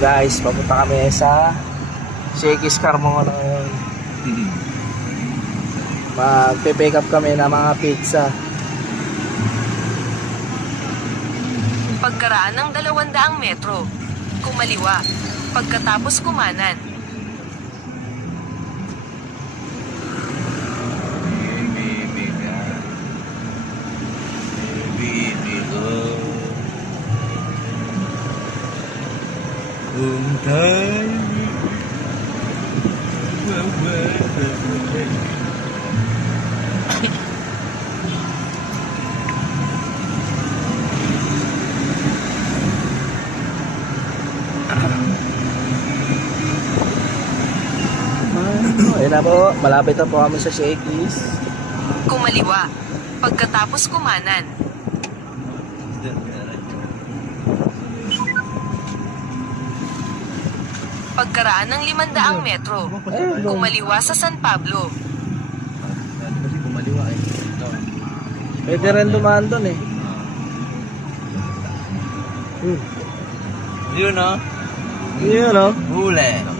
guys, papunta kami sa Shakey's Carmona ngayon. Magpe-pick up kami ng mga pizza. Pagkaraan ng 200 metro, kumaliwa, pagkatapos kumanan. Ayun na po, malapit na po kami sa Shakey's. Kumaliwa, pagkatapos kumanan. Pagkaraan ng 500 metro, kumaliwa sa San Pablo. Kasi kumaliwa eh. Pwede rin dumaan doon eh. Yun o. Yun o. Huli.